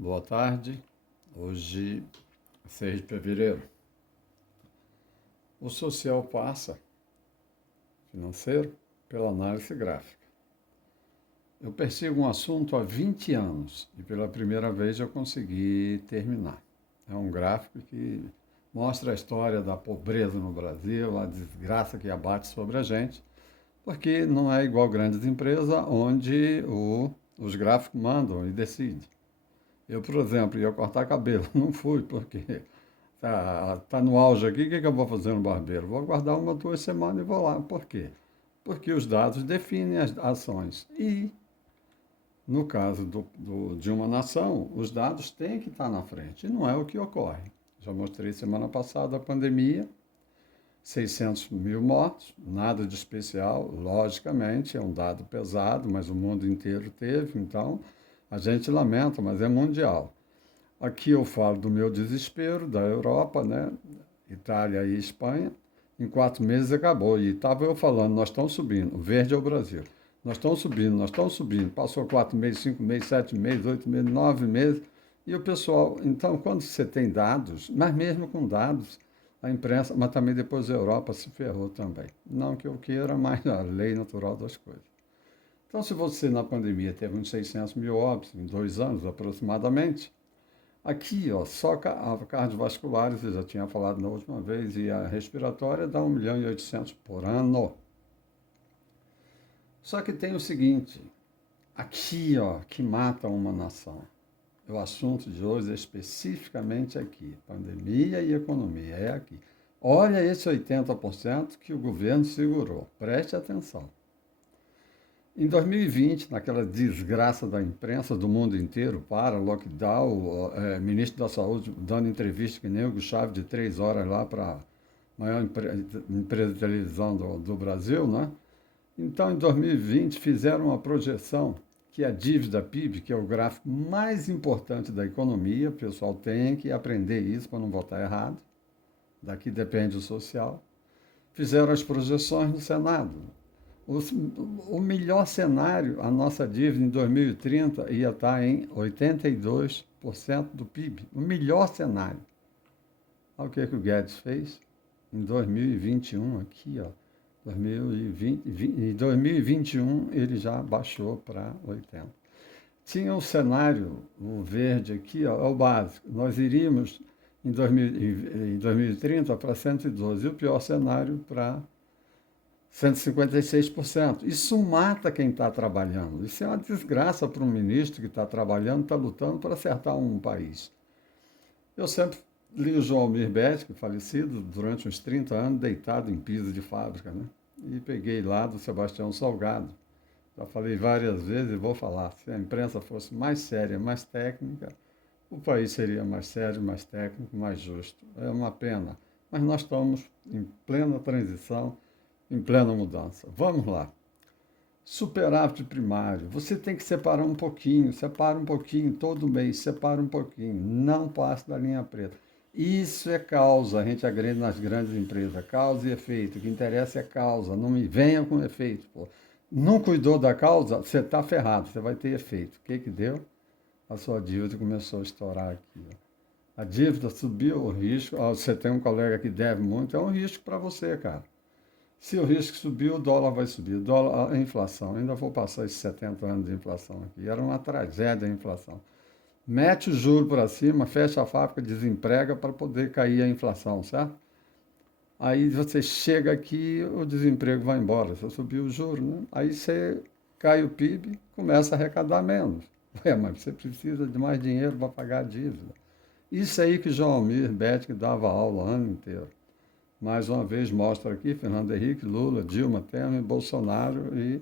Boa tarde. Hoje, 6 de fevereiro. O social passa, financeiro, pela análise gráfica. Eu persigo um assunto há 20 anos e pela primeira vez eu consegui terminar. É um gráfico que mostra a história da pobreza no Brasil, a desgraça que abate sobre a gente, porque não é igual grandes empresas onde os gráficos mandam e decidem. Eu, por exemplo, ia cortar cabelo, não fui, porque tá no auge aqui, o que eu vou fazer no barbeiro? Vou aguardar 1 ou 2 semanas e vou lá. Por quê? Porque os dados definem as ações. E, no caso de uma nação, os dados têm que estar na frente. E não é o que ocorre. Já mostrei semana passada a pandemia, 600 mil mortos, nada de especial, logicamente, é um dado pesado, mas o mundo inteiro teve, então a gente lamenta, mas é mundial. Aqui eu falo do meu desespero, da Europa, né? Itália e Espanha. Em 4 meses acabou. E estava eu falando, nós estamos subindo. O verde é o Brasil. Nós estamos subindo, nós estamos subindo. Passou 4 meses, 5 meses, 7 meses, 8 meses, 9 meses. E o pessoal, então, quando você tem dados, mas mesmo com dados, a imprensa, mas também depois a Europa se ferrou também. Não que eu queira, mas a lei natural das coisas. Então, se você na pandemia teve uns 600 mil óbitos em 2 anos aproximadamente, aqui, ó, só a cardiovasculares, eu já tinha falado na última vez, e a respiratória dá 1.800.000 por ano. Só que tem o seguinte, aqui, ó, que mata uma nação. O assunto de hoje é especificamente aqui, pandemia e economia, é aqui. Olha esse 80% que o governo segurou, preste atenção. Em 2020, naquela desgraça da imprensa do mundo inteiro para lockdown, o ministro da Saúde dando entrevista que nem o Gustavo de 3 horas lá para a maior empresa de televisão do Brasil, né? Então, em 2020, fizeram uma projeção que a dívida PIB, que é o gráfico mais importante da economia, o pessoal tem que aprender isso para não votar errado, daqui depende o social, fizeram as projeções no Senado. O melhor cenário, a nossa dívida em 2030 ia estar em 82% do PIB. O melhor cenário. Olha o que o Guedes fez em 2021, aqui, ó. em 2021 ele já baixou para 80. Tinha um cenário, o verde aqui, ó, é o básico. Nós iríamos em 2030 para 112, e o pior cenário para 156%. Isso mata quem está trabalhando. Isso é uma desgraça para um ministro que está trabalhando, está lutando para acertar um país. Eu sempre li o João Almir Betti, falecido durante uns 30 anos, deitado em piso de fábrica, né? E peguei lá do Sebastião Salgado. Já falei várias vezes e vou falar. Se a imprensa fosse mais séria, mais técnica, o país seria mais sério, mais técnico, mais justo. É uma pena. Mas nós estamos em plena transição, em plena mudança. Vamos lá. Superávit primário. Você tem que separar um pouquinho, separa um pouquinho todo mês, separa um pouquinho. Não passe da linha preta. Isso é causa, a gente agrede nas grandes empresas. Causa e efeito. O que interessa é causa. Não me venha com efeito. Pô. Não cuidou da causa, você está ferrado, você vai ter efeito. O que deu? A sua dívida começou a estourar aqui. Ó. A dívida subiu, o risco. Ó, você tem um colega que deve muito, é um risco para você, cara. Se o risco subir, o dólar vai subir. O dólar, a inflação, ainda vou passar esses 70 anos de inflação aqui. Era uma tragédia a inflação. Mete o juro para cima, fecha a fábrica, desemprega para poder cair a inflação, certo? Aí você chega aqui, o desemprego vai embora, você subiu o juro, né? Aí você cai o PIB, começa a arrecadar menos. Ué, mas você precisa de mais dinheiro para pagar a dívida. Isso aí que João Almir Betti dava aula o ano inteiro. Mais uma vez mostra aqui Fernando Henrique, Lula, Dilma, Temer, Bolsonaro e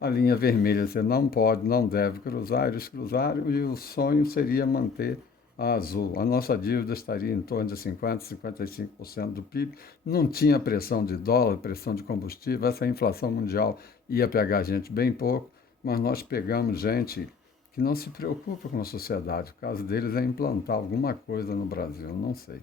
a linha vermelha. Você não pode, não deve cruzar, eles cruzaram e o sonho seria manter a azul. A nossa dívida estaria em torno de 50%, 55% do PIB. Não tinha pressão de dólar, pressão de combustível. Essa inflação mundial ia pegar a gente bem pouco, mas nós pegamos gente que não se preocupa com a sociedade. O caso deles é implantar alguma coisa no Brasil, não sei.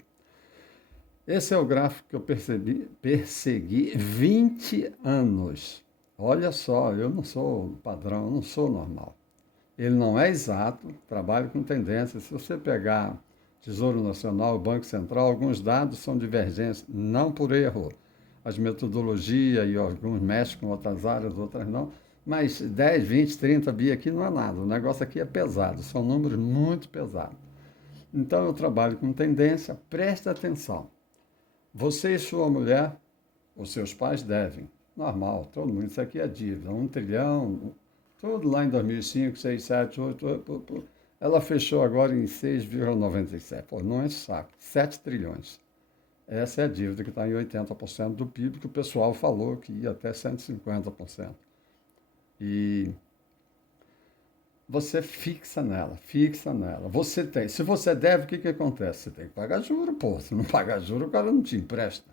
Esse é o gráfico que eu persegui 20 anos. Olha só, eu não sou padrão, eu não sou normal. Ele não é exato, trabalha com tendência. Se você pegar Tesouro Nacional, Banco Central, alguns dados são divergentes, não por erro. As metodologias e alguns mexem com outras áreas, outras não. Mas 10, 20, 30 bi aqui não é nada. O negócio aqui é pesado, são números muito pesados. Então eu trabalho com tendência, preste atenção. Você e sua mulher, os seus pais devem. Normal, todo mundo, isso aqui é dívida, 1 trilhão, tudo lá em 2005, 6, 7, 8, 8. Ela fechou agora em 6,97. Pô, não é saco, 7 trilhões. Essa é a dívida que está em 80% do PIB, que o pessoal falou que ia até 150%. E você fixa nela, fixa nela. Você tem, se você deve, o que acontece? Você tem que pagar juro, pô. Se não pagar juro, o cara não te empresta.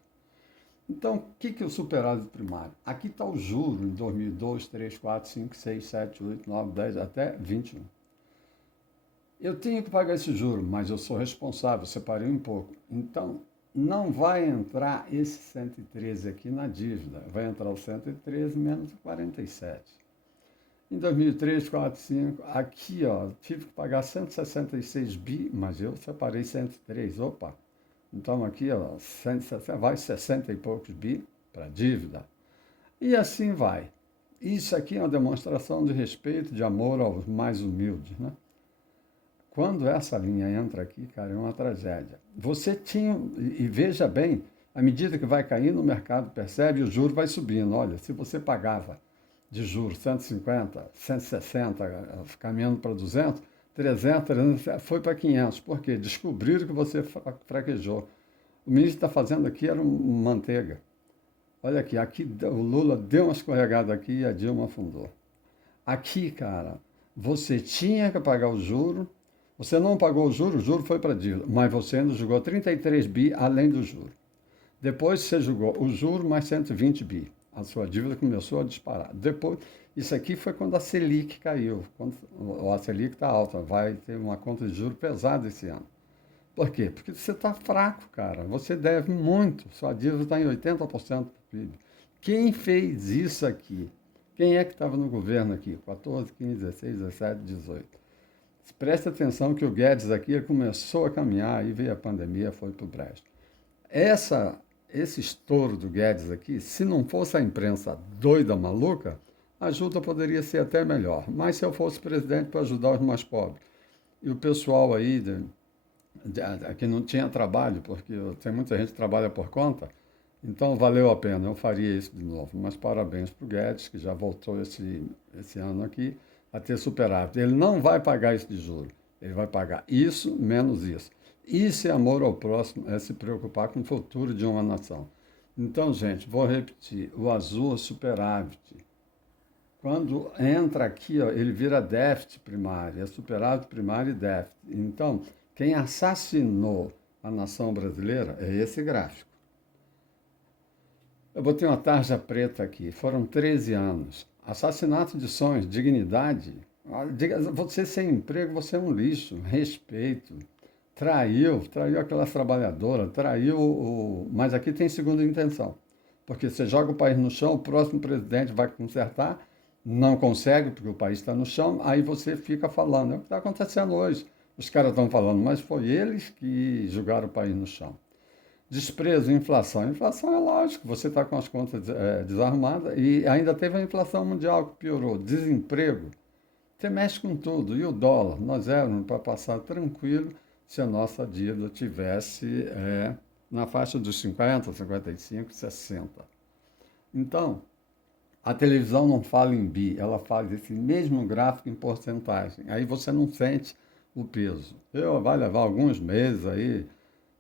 Então, o que é o superávit primário? Aqui está o juro em 2002, 3, 4, 5, 6, 7, 8, 9, 10, até 21. Eu tenho que pagar esse juro, mas eu sou responsável, separei um pouco. Então, não vai entrar esse 113 aqui na dívida. Vai entrar o 113 menos o 47. Em 2003, 4, 5, aqui, ó, tive que pagar 166 bi, mas eu separei 103. Opa! Então aqui, ó, 160, vai 60 e poucos bi para dívida. E assim vai. Isso aqui é uma demonstração de respeito, de amor aos mais humildes, né? Quando essa linha entra aqui, cara, é uma tragédia. Você tinha, e veja bem, à medida que vai caindo, o mercado percebe e o juro vai subindo. Olha, se você pagava de juros 150, 160, caminhando para 200, 300, 300, foi para 500. Por quê? Descobriram que você fraquejou. O ministro está fazendo aqui era manteiga. Olha aqui, o Lula deu uma escorregada aqui e a Dilma afundou. Aqui, cara, você tinha que pagar o juro, você não pagou o juro foi para a dívida, mas você ainda jogou 33 bi além do juro. Depois você jogou o juro mais 120 bi. A sua dívida começou a disparar. Depois, isso aqui foi quando a Selic caiu. Quando a Selic está alta, vai ter uma conta de juros pesada esse ano. Por quê? Porque você está fraco, cara. Você deve muito. Sua dívida está em 80% do PIB. Quem fez isso aqui? Quem é que estava no governo aqui? 14, 15, 16, 17, 18. Preste atenção que o Guedes aqui começou a caminhar, aí veio a pandemia, foi para o brejo. Esse estouro do Guedes aqui, se não fosse a imprensa doida, maluca, a ajuda poderia ser até melhor. Mas se eu fosse presidente para ajudar os mais pobres, e o pessoal aí que não tinha trabalho, porque tem muita gente que trabalha por conta, então valeu a pena, eu faria isso de novo. Mas parabéns para o Guedes, que já voltou esse ano aqui a ter superávit. Ele não vai pagar isso de juros, ele vai pagar isso menos isso. Isso é amor ao próximo, é se preocupar com o futuro de uma nação. Então, gente, vou repetir, o azul é superávit. Quando entra aqui, ó, ele vira déficit primário, é superávit primário e déficit. Então, quem assassinou a nação brasileira é esse gráfico. Eu botei uma tarja preta aqui, foram 13 anos. Assassinato de sonhos, dignidade. Você sem emprego, você é um lixo, respeito. Traiu aquelas trabalhadoras, mas aqui tem segunda intenção. Porque você joga o país no chão, o próximo presidente vai consertar, não consegue, porque o país está no chão, aí você fica falando. É o que está acontecendo hoje. Os caras estão falando, mas foi eles que jogaram o país no chão. Desprezo, inflação. Inflação é lógico, você está com as contas desarrumadas e ainda teve a inflação mundial que piorou. Desemprego. Você mexe com tudo. E o dólar? Nós éramos para passar tranquilo se a nossa dívida tivesse na faixa dos 50, 55, 60. Então, a televisão não fala em bi, ela faz esse mesmo gráfico em porcentagem. Aí você não sente o peso. Vai levar alguns meses aí,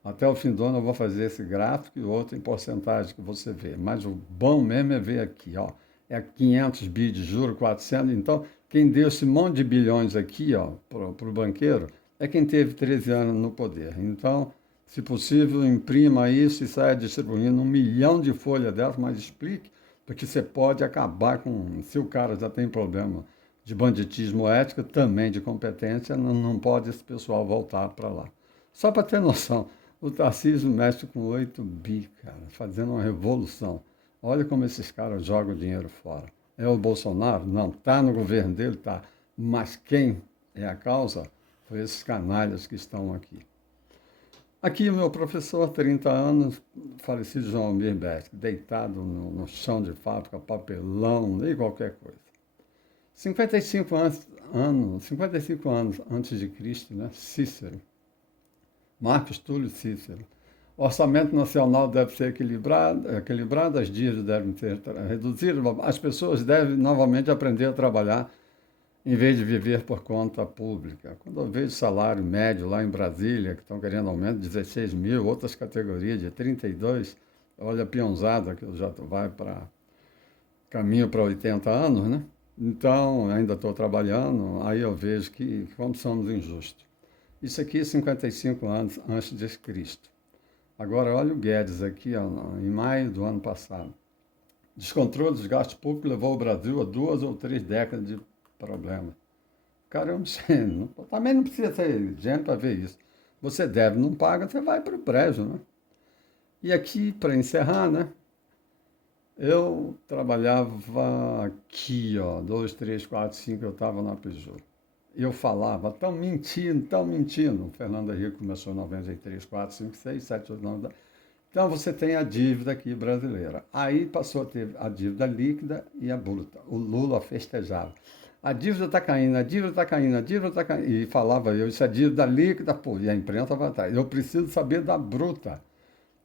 até o fim do ano eu vou fazer esse gráfico e outro em porcentagem que você vê. Mas o bom mesmo é ver aqui, ó. É 500 bi de juros, 400. Então, quem deu esse monte de bilhões aqui, ó, para o banqueiro, é quem teve 13 anos no poder. Então, se possível, imprima isso e saia distribuindo 1 milhão de folhas dessas, mas explique, porque você pode acabar com, se o cara já tem problema de banditismo ético, também de competência, não pode esse pessoal voltar para lá. Só para ter noção, o Tarcísio mexe com 8 bi, cara, fazendo uma revolução. Olha como esses caras jogam dinheiro fora. É o Bolsonaro? Não. Está no governo dele? Está. Mas quem é a causa foi esses canalhas que estão aqui. Aqui o meu professor, 30 anos, falecido João Almir Best, deitado no chão de fábrica, papelão, nem qualquer coisa. 55 anos antes de Cristo, né? Cícero, Marcos Túlio Cícero. O orçamento nacional deve ser equilibrado, as dívidas devem ser reduzidas, as pessoas devem novamente aprender a trabalhar em vez de viver por conta pública. Quando eu vejo salário médio lá em Brasília, que estão querendo aumento de 16 mil, outras categorias de 32, olha a peãozada que já vai para caminho para 80 anos, né? Então, ainda estou trabalhando, aí eu vejo que como somos injustos. Isso aqui, 55 anos antes de Cristo. Agora, olha o Guedes aqui, ó, em maio do ano passado. Descontrole dos gastos públicos levou o Brasil a 2 ou 3 décadas de problema. Cara, é um gênio. Também não precisa ser gênio para ver isso. Você deve, não paga, você vai para o prédio, né? E aqui, para encerrar, né? Eu trabalhava aqui, ó, 2, 3, 4, 5, eu estava na Peugeot. Eu falava, tão mentindo. O Fernando Henrique começou em 93, 4, 5, 6, 7, 8, 9, 10. Então você tem a dívida aqui brasileira. Aí passou a ter a dívida líquida e a bruta. O Lula festejava. A dívida está caindo, a dívida está caindo, a dívida está caindo. E falava eu, isso é dívida líquida, pô, e a imprensa vai atrás. Eu preciso saber da bruta.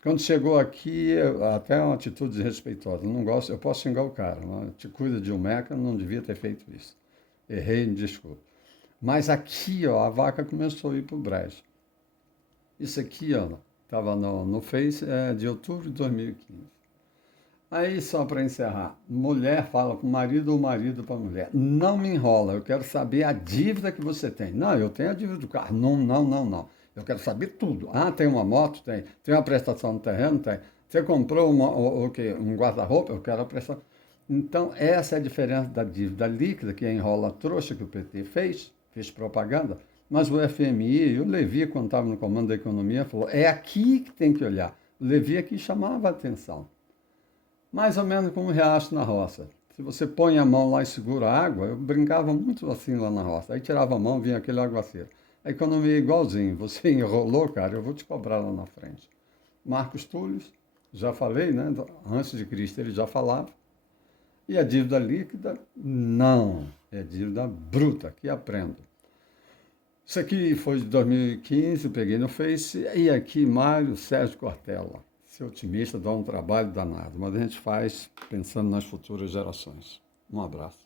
Quando chegou aqui, até uma atitude desrespeitosa. Não gosto, eu posso xingar o cara, mas te cuida de um meca, não devia ter feito isso. Errei, me desculpa. Mas aqui, ó, a vaca começou a ir para o brejo. Isso aqui, ó, estava no Face, de outubro de 2015. Aí, só para encerrar, mulher fala com o marido ou marido para a mulher, não me enrola, eu quero saber a dívida que você tem. Não, eu tenho a dívida do carro. Não. Eu quero saber tudo. Ah, tem uma moto? Tem. Tem uma prestação no terreno? Tem. Você comprou um guarda-roupa? Eu quero a prestação. Então, essa é a diferença da dívida líquida, que é a enrola trouxa que o PT fez propaganda, mas o FMI e o Levi, quando estava no comando da economia, falou, é aqui que tem que olhar. O Levi aqui chamava a atenção. Mais ou menos como um riacho na roça. Se você põe a mão lá e segura a água, eu brincava muito assim lá na roça. Aí tirava a mão, vinha aquele aguaceiro. A economia é igualzinho. Você enrolou, cara, eu vou te cobrar lá na frente. Marcos Túlio, já falei, né? Antes de Cristo ele já falava. E a dívida líquida, não. É dívida bruta, que aprendo. Isso aqui foi de 2015, peguei no Face. E aqui, Mário Sérgio Cortella. Ser otimista dá um trabalho danado, mas a gente faz pensando nas futuras gerações. Um abraço.